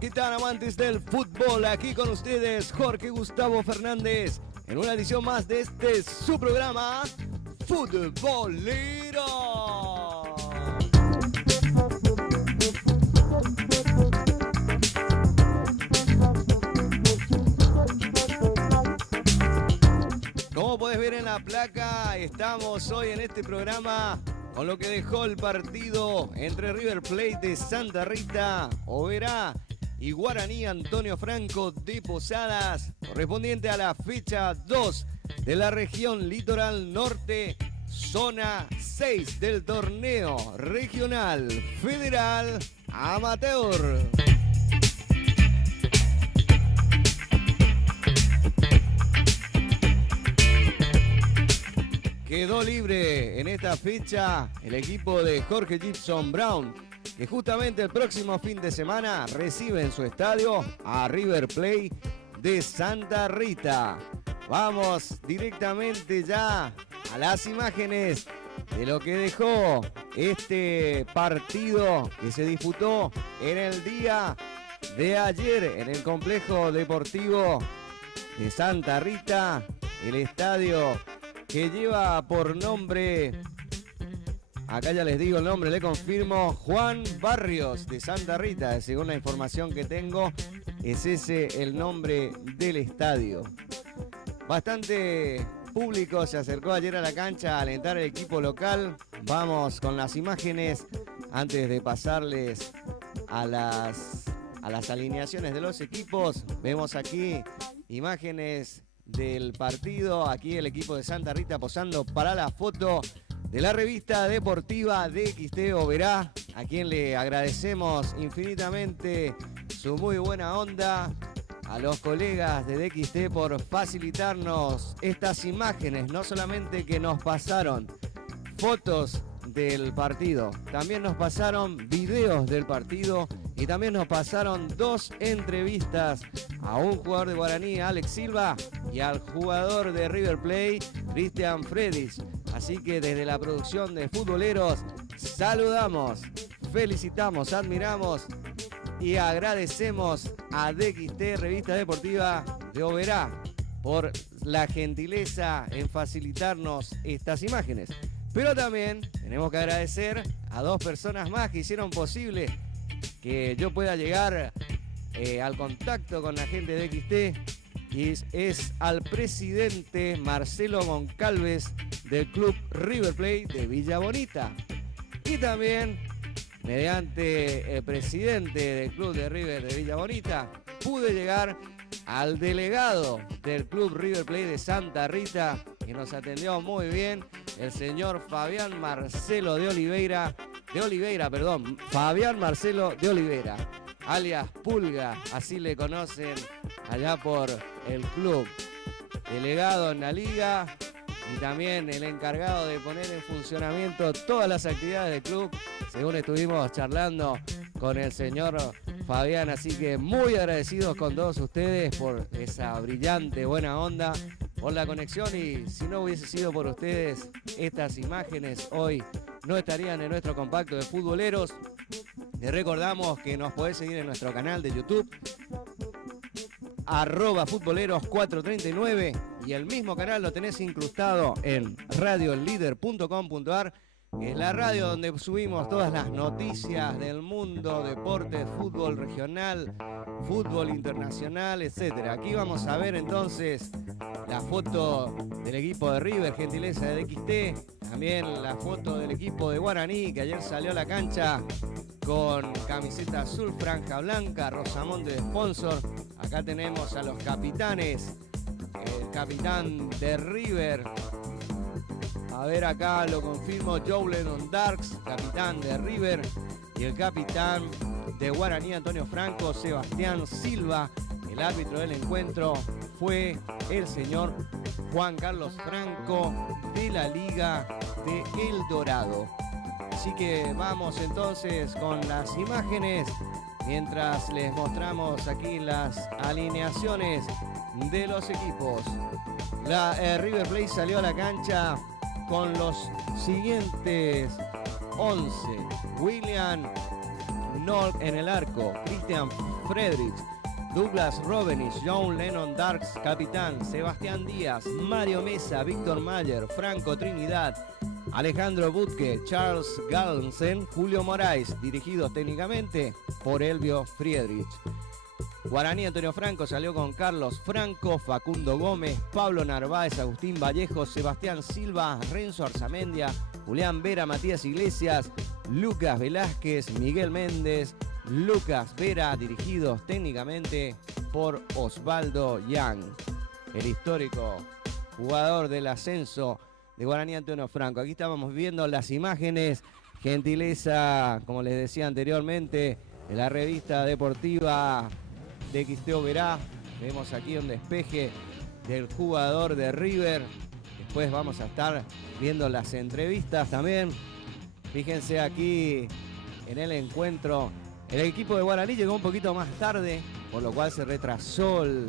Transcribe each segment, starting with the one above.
¿qué tal, amantes del fútbol? Aquí con ustedes Jorge Gustavo Fernández en una edición más de su programa Futbolero. Como podés ver en la placa, estamos hoy en este programa con lo que dejó el partido entre River Plate de Santa Rita, Oberá y Guaraní Antonio Franco de Posadas, correspondiente a la fecha 2 de la región Litoral Norte, zona 6 del torneo regional federal amateur. Quedó libre en esta fecha el equipo de Jorge Gibson Brown, que justamente el próximo fin de semana recibe en su estadio a River Plate de Santa Rita. Vamos directamente ya a las imágenes de lo que dejó este partido que se disputó en el día de ayer en el complejo deportivo de Santa Rita, el estadio que lleva por nombre, acá ya les digo el nombre, le confirmo, Juan Barrios de Santa Rita. Según la información que tengo, es ese el nombre del estadio. Bastante público se acercó ayer a la cancha a alentar al equipo local. Vamos con las imágenes antes de pasarles a las alineaciones de los equipos. Vemos aquí imágenes del partido, aquí el equipo de Santa Rita posando para la foto de la revista deportiva DXT Oberá, a quien le agradecemos infinitamente su muy buena onda, a los colegas de DXT por facilitarnos estas imágenes, no solamente que nos pasaron fotos del partido, también nos pasaron videos del partido y también nos pasaron 2 entrevistas a un jugador de Guaraní, Alex Silva, y al jugador de River Plate, Cristian Fredis. Así que desde la producción de Futboleros saludamos, felicitamos, admiramos y agradecemos a DXT, Revista Deportiva de Oberá, por la gentileza en facilitarnos estas imágenes. Pero también tenemos que agradecer a 2 personas más que hicieron posible que yo pueda llegar al contacto con la gente de DXT, y es al presidente Marcelo Goncalves del club River Plate de Villa Bonita, y también mediante el presidente del club de River de Villa Bonita pude llegar al delegado del club River Plate de Santa Rita, que nos atendió muy bien, el señor Fabián Marcelo de Oliveira, Fabián Marcelo de Oliveira, alias Pulga, así le conocen allá por el club, delegado en la liga y también el encargado de poner en funcionamiento todas las actividades del club, según estuvimos charlando con el señor Fabián. Así que muy agradecidos con todos ustedes por esa brillante buena onda, por la conexión, y si no hubiese sido por ustedes, estas imágenes hoy no estarían en nuestro compacto de futboleros. Les recordamos que nos podés seguir en nuestro canal de YouTube, @futboleros439, y el mismo canal lo tenés incrustado en radiolider.com.ar, que es la radio donde subimos todas las noticias del mundo, deporte, fútbol regional, fútbol internacional, etc. Aquí vamos a ver entonces la foto del equipo de River, gentileza de DXT, también la foto del equipo de Guaraní, que ayer salió a la cancha con camiseta azul, franja blanca, Rosamonte de sponsor. Acá tenemos a los capitanes, el capitán de River, a ver acá lo confirmo, Joe Lennon Darks, capitán de River, y el capitán de Guaraní, Antonio Franco, Sebastián Silva. El árbitro del encuentro fue el señor Juan Carlos Franco de la Liga de El Dorado. Así que vamos entonces con las imágenes mientras les mostramos aquí las alineaciones de los equipos. River Plate salió a la cancha con los siguientes 11. William Nolk en el arco, Cristian Friedrich, Douglas Robenich, John Lennon Darks, capitán, Sebastián Díaz, Mario Mesa, Víctor Mayer, Franco Trinidad, Alejandro Butke, Charles Gallensen, Julio Moraes, dirigidos técnicamente por Elvio Friedrich. Guaraní Antonio Franco salió con Carlos Franco, Facundo Gómez, Pablo Narváez, Agustín Vallejo, Sebastián Silva, Renzo Arzamendia, Julián Vera, Matías Iglesias, Lucas Velázquez, Miguel Méndez, Lucas Vera, dirigidos técnicamente por Osvaldo Young, el histórico jugador del ascenso de Guaraní Antonio Franco. Aquí estábamos viendo las imágenes, gentileza, como les decía anteriormente, de la revista deportiva de Xteo Verá. Vemos aquí un despeje del jugador de River. Después vamos a estar viendo las entrevistas también. Fíjense aquí en el encuentro. El equipo de Guaraní llegó un poquito más tarde, por lo cual se retrasó el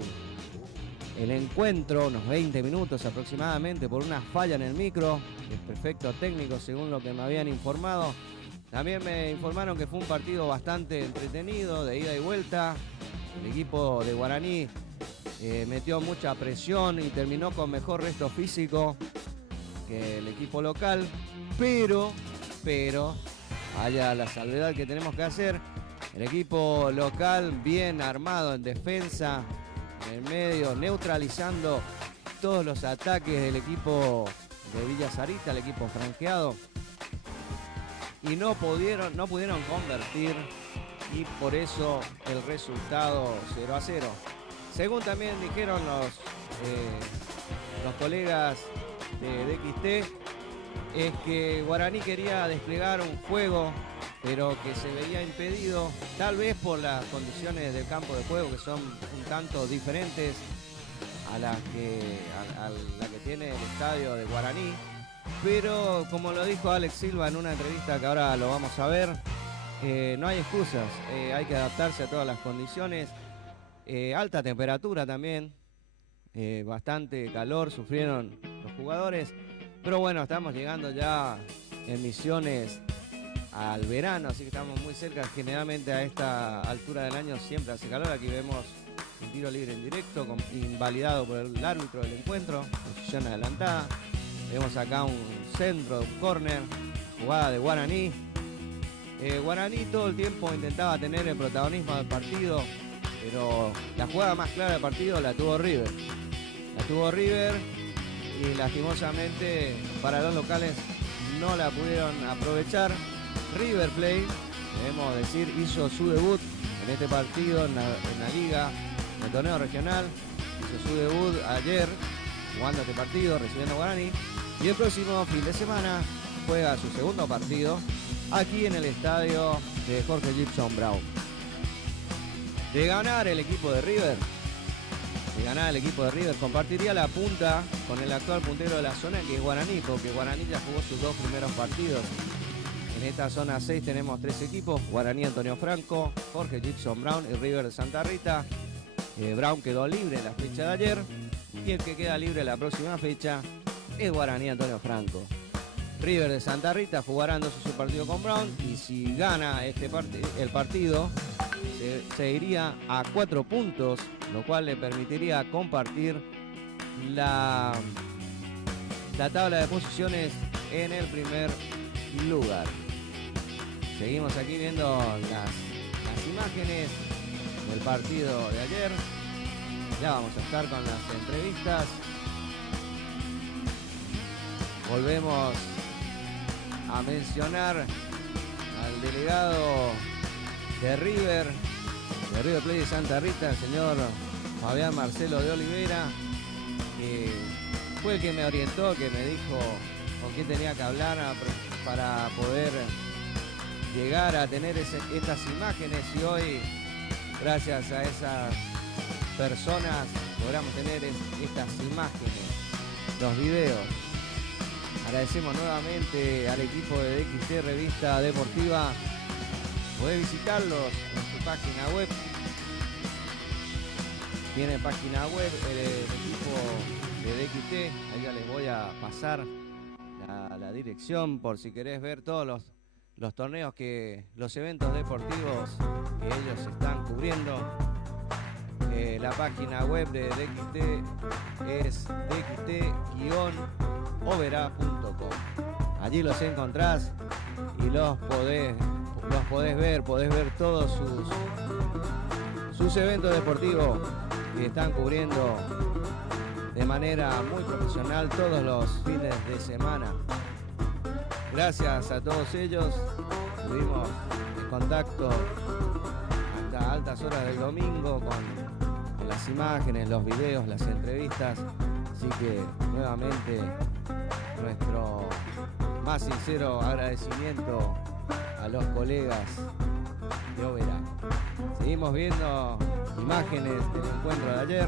encuentro, unos 20 minutos aproximadamente, por una falla en el micro. Desperfecto técnico, según lo que me habían informado. También me informaron que fue un partido bastante entretenido, de ida y vuelta. El equipo de Guaraní metió mucha presión y terminó con mejor resto físico que el equipo local, pero haya la salvedad que tenemos que hacer. El equipo local bien armado en defensa, en el medio, neutralizando todos los ataques del equipo de Villa Sarita, el equipo franqueado, y no pudieron convertir, y por eso el resultado 0-0. Según también dijeron los colegas de DXT, es que Guaraní quería desplegar un juego, pero que se veía impedido, tal vez por las condiciones del campo de juego, que son un tanto diferentes a la que tiene el estadio de Guaraní. Pero como lo dijo Alex Silva en una entrevista que ahora lo vamos a ver, no hay excusas, hay que adaptarse a todas las condiciones. Alta temperatura también, bastante calor sufrieron los jugadores, pero bueno, estamos llegando ya en Misiones al verano, así que estamos muy cerca. Generalmente a esta altura del año siempre hace calor. Aquí vemos un tiro libre en directo, invalidado por el árbitro del encuentro, posición adelantada. Vemos acá un centro, un córner, jugada de Guaraní. Guaraní todo el tiempo intentaba tener el protagonismo del partido, pero la jugada más clara del partido la tuvo River. Y lastimosamente para los locales no la pudieron aprovechar. River Plate, debemos decir, hizo su debut en este partido en la liga, en el torneo regional. Hizo su debut ayer jugando este partido, recibiendo a Guaraní. Y el próximo fin de semana juega su segundo partido aquí en el estadio de Jorge Gibson Brown. De ganar el equipo de River, compartiría la punta con el actual puntero de la zona, que es Guaraní, porque Guaraní ya jugó sus dos primeros partidos. En esta zona 6 tenemos 3 equipos: Guaraní Antonio Franco, Jorge Gibson Brown y River de Santa Rita. Brown quedó libre la fecha de ayer, y el que queda libre la próxima fecha es Guaraní Antonio Franco. River de Santa Rita jugará entonces su partido con Brown, y si gana el partido se iría a 4 puntos, lo cual le permitiría compartir la tabla de posiciones en el primer lugar. Seguimos aquí viendo las imágenes del partido de ayer. Ya vamos a estar con las entrevistas. Volvemos a mencionar al delegado de River Plate de Santa Rita, el señor Fabián Marcelo de Oliveira, que fue el que me orientó, que me dijo con quién tenía que hablar para poder llegar a tener estas imágenes, y hoy, gracias a esas personas, logramos tener estas imágenes, los videos. Agradecemos nuevamente al equipo de DXT Revista Deportiva. Podés visitarlos en su página web. Tiene página web el equipo de DXT. Ahí ya les voy a pasar la dirección por si querés ver todos los torneos los eventos deportivos que ellos están cubriendo. La página web de DXT es dxt-overa.com. Allí los encontrás y los podés ver, todos sus eventos deportivos que están cubriendo de manera muy profesional todos los fines de semana. Gracias a todos ellos, estuvimos en contacto hasta altas horas del domingo con las imágenes, los videos, las entrevistas, así que nuevamente nuestro más sincero agradecimiento a los colegas de Overa. Seguimos viendo imágenes del encuentro de ayer,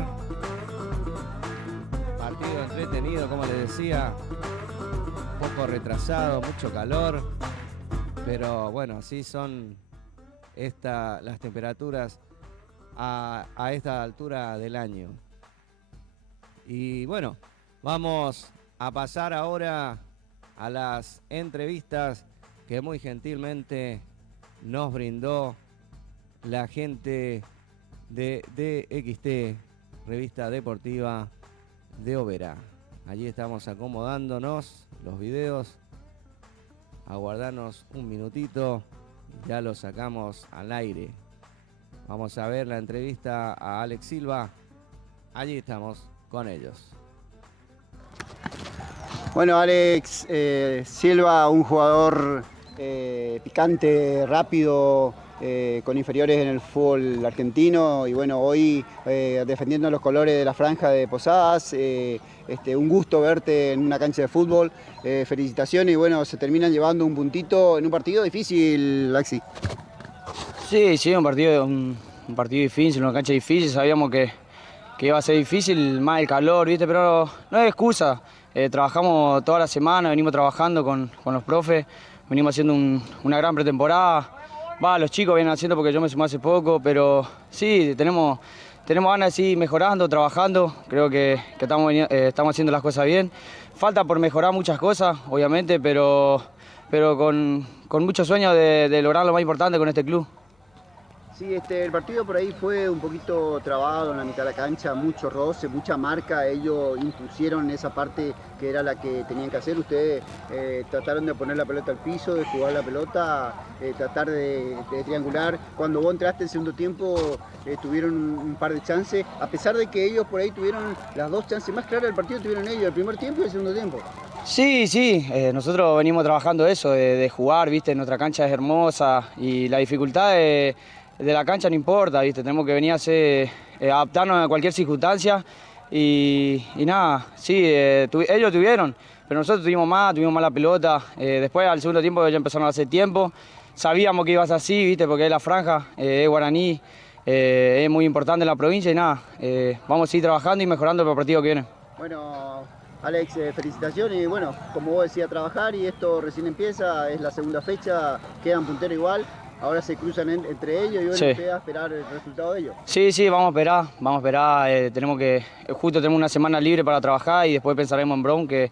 partido entretenido, como les decía, un poco retrasado, mucho calor, pero bueno, así son las temperaturas a esta altura del año. Y bueno, vamos a pasar ahora a las entrevistas que muy gentilmente nos brindó la gente de DXT, revista deportiva de Overa. Allí estamos acomodándonos los videos. Aguardarnos un minutito, ya lo sacamos al aire. Vamos a ver la entrevista a Alex Silva. Allí estamos con ellos. Bueno, Alex Silva, un jugador picante, rápido, con inferiores en el fútbol argentino y bueno, hoy defendiendo los colores de la franja de Posadas. Un gusto verte en una cancha de fútbol. Felicitaciones y bueno, se terminan llevando un puntito en un partido difícil, Alexi. Sí, un partido difícil, una cancha difícil, sabíamos que iba a ser difícil, más el calor, ¿viste? Pero no hay excusa, trabajamos toda la semana, venimos trabajando con los profes, venimos haciendo una gran pretemporada, los chicos vienen haciendo porque yo me sumé hace poco, pero sí, tenemos ganas de seguir mejorando, trabajando, creo que estamos haciendo las cosas bien, falta por mejorar muchas cosas, obviamente, pero con muchos sueños de lograr lo más importante con este club. Sí, el partido por ahí fue un poquito trabado en la mitad de la cancha, mucho roce, mucha marca, ellos impusieron esa parte que era la que tenían que hacer. Ustedes trataron de poner la pelota al piso, de jugar la pelota, tratar de triangular. Cuando vos entraste en segundo tiempo tuvieron un par de chances, a pesar de que ellos por ahí tuvieron las dos chances más claras del partido, tuvieron ellos el primer tiempo y el segundo tiempo. Sí, nosotros venimos trabajando eso, de jugar, ¿viste? Nuestra cancha es hermosa y la dificultad de la cancha no importa, ¿viste? Tenemos que venir a adaptarnos a cualquier circunstancia y nada, sí, ellos tuvieron, pero nosotros tuvimos más la pelota. Después al segundo tiempo ya empezaron a hacer tiempo, sabíamos que iba a ser así, ¿viste? Porque es la franja, es Guaraní, es muy importante en la provincia y nada, vamos a seguir trabajando y mejorando para el partido que viene. Bueno, Alex, felicitaciones y bueno, como vos decías, trabajar y esto recién empieza, es la segunda fecha, quedan punteros igual. Ahora se cruzan entre ellos y bueno, sí. Usted va a esperar el resultado de ellos. Sí, vamos a esperar. Justo tenemos una semana libre para trabajar y después pensaremos en Brown, que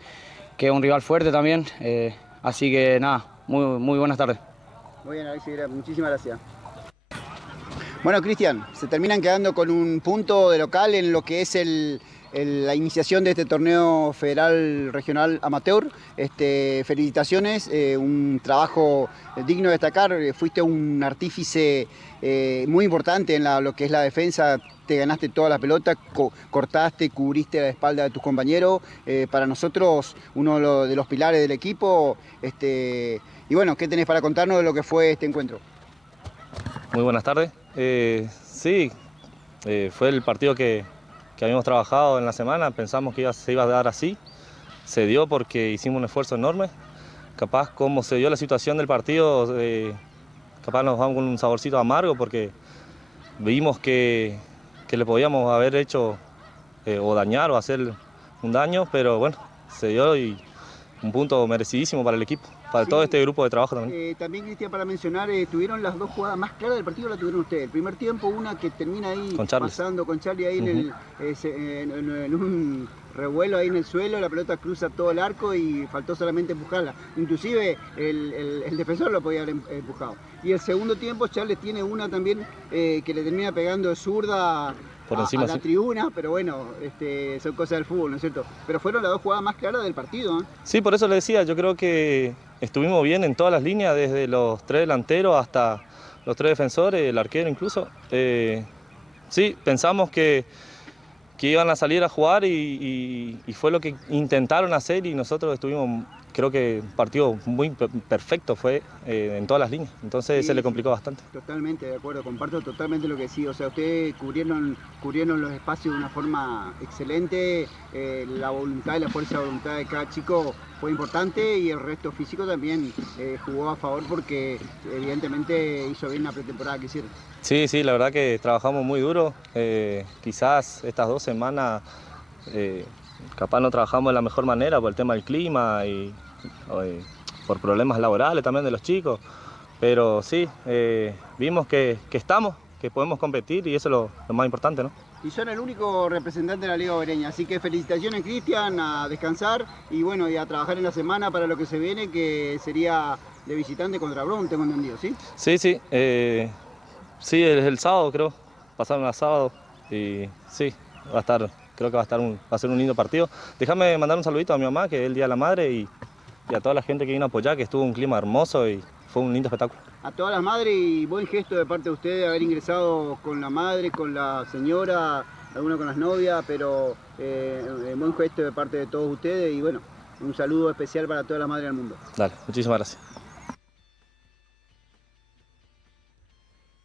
es un rival fuerte también. Así que nada, muy buenas tardes. Muy bien, Alexis, muchísimas gracias. Bueno, Cristian, se terminan quedando con un punto de local en lo que es la iniciación de este torneo federal regional amateur. Felicitaciones, un trabajo digno de destacar. Fuiste un artífice muy importante en lo que es la defensa. Te ganaste toda la pelota, cortaste, cubriste la espalda de tus compañeros. Para nosotros, uno de los pilares del equipo. Y bueno, ¿qué tenés para contarnos de lo que fue este encuentro? Muy buenas tardes. Fue el partido que habíamos trabajado en la semana, pensamos que se iba a dar así, se dio porque hicimos un esfuerzo enorme, capaz como se dio la situación del partido, capaz nos vamos con un saborcito amargo porque vimos que le podíamos haber hecho o dañar o hacer un daño, pero bueno, se dio y un punto merecidísimo para el equipo, para todo este grupo de trabajo también. También, Cristian, para mencionar, tuvieron las dos jugadas más claras del partido, la tuvieron ustedes. El primer tiempo, una que termina ahí pasando con Charlie ahí revuelo ahí en el suelo, la pelota cruza todo el arco y faltó solamente empujarla. Inclusive el defensor lo podía haber empujado. Y el segundo tiempo Charles tiene una también que le termina pegando de zurda por encima, a la tribuna, pero bueno, son cosas del fútbol, ¿no es cierto? Pero fueron las dos jugadas más claras del partido, ¿eh? Sí, por eso le decía, yo creo que estuvimos bien en todas las líneas, desde los 3 delanteros hasta los 3 defensores, el arquero incluso. Sí, pensamos que iban a salir a jugar y fue lo que intentaron hacer y nosotros estuvimos, creo que un partido muy perfecto fue en todas las líneas, entonces sí, se le complicó bastante. Totalmente de acuerdo, comparto totalmente lo que decís, o sea, ustedes cubrieron los espacios de una forma excelente, la voluntad y la fuerza de voluntad de cada chico fue importante y el resto físico también jugó a favor porque evidentemente hizo bien la pretemporada que hicieron. Sí, sí, la verdad que trabajamos muy duro, quizás estas 2 semanas capaz no trabajamos de la mejor manera por el tema del clima y por problemas laborales también de los chicos, pero sí, vimos que estamos, que podemos competir y eso es lo más importante, ¿no? Y son el único representante de la Liga Obereña, así que felicitaciones, Cristian, a descansar y bueno, y a trabajar en la semana para lo que se viene, que sería de visitante contra Brown, tengo entendido, ¿sí? Sí, sí, sí, es el sábado creo, pasaron a sábado y sí, creo que va a ser un lindo partido. Déjame mandar un saludito a mi mamá, que es el Día de la Madre, y a toda la gente que vino a apoyar, que estuvo un clima hermoso y fue un lindo espectáculo. A todas las madres y buen gesto de parte de ustedes haber ingresado con la madre, con la señora, algunos con las novias, pero buen gesto de parte de todos ustedes y bueno, un saludo especial para todas las madres del mundo. Dale, muchísimas gracias.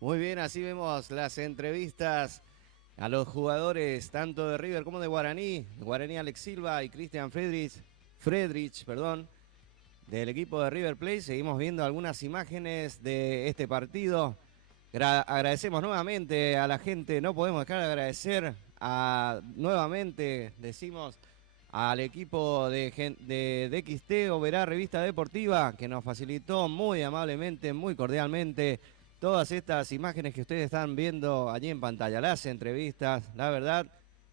Muy bien, así vemos las entrevistas a los jugadores tanto de River como de Guaraní Alex Silva y Cristian Friedrich, del equipo de River Plate. Seguimos viendo algunas imágenes de este partido. Agradecemos nuevamente a la gente, no podemos dejar de agradecer nuevamente, decimos, al equipo de DXT Oberá Revista Deportiva, que nos facilitó muy amablemente, muy cordialmente, todas estas imágenes que ustedes están viendo allí en pantalla, las entrevistas, la verdad,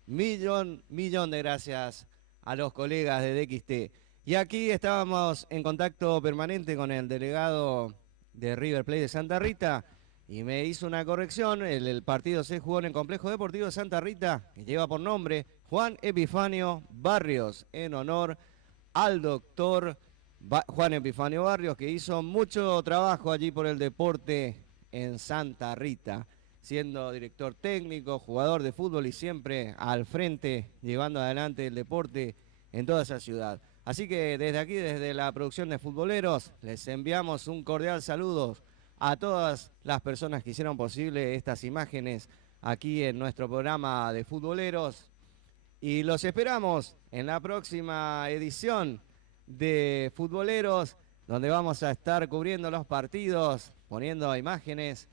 millón de gracias a los colegas de DXT. Y aquí estábamos en contacto permanente con el delegado de River Plate de Santa Rita y me hizo una corrección. El partido se jugó en el Complejo Deportivo de Santa Rita, que lleva por nombre Juan Epifanio Barrios, en honor al doctor Juan Epifanio Barrios, que hizo mucho trabajo allí por el deporte en Santa Rita, siendo director técnico, jugador de fútbol y siempre al frente, llevando adelante el deporte en toda esa ciudad. Así que desde aquí, desde la producción de Futboleros, les enviamos un cordial saludo a todas las personas que hicieron posible estas imágenes aquí en nuestro programa de Futboleros. Y los esperamos en la próxima edición de Futboleros, donde vamos a estar cubriendo los partidos, poniendo imágenes.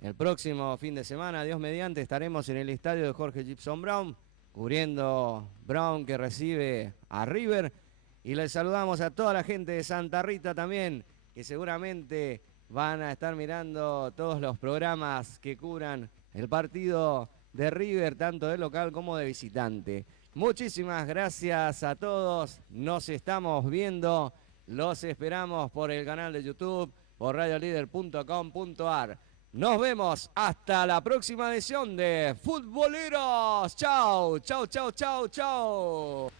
El próximo fin de semana, Dios mediante, estaremos en el estadio de Jorge Gibson Brown, cubriendo Brown que recibe a River. Y les saludamos a toda la gente de Santa Rita también, que seguramente van a estar mirando todos los programas que cubran el partido de River, tanto de local como de visitante. Muchísimas gracias a todos, nos estamos viendo, los esperamos por el canal de YouTube, por radiolider.com.ar. Nos vemos hasta la próxima edición de Futboleros. Chau, chau, chau, chau, chau.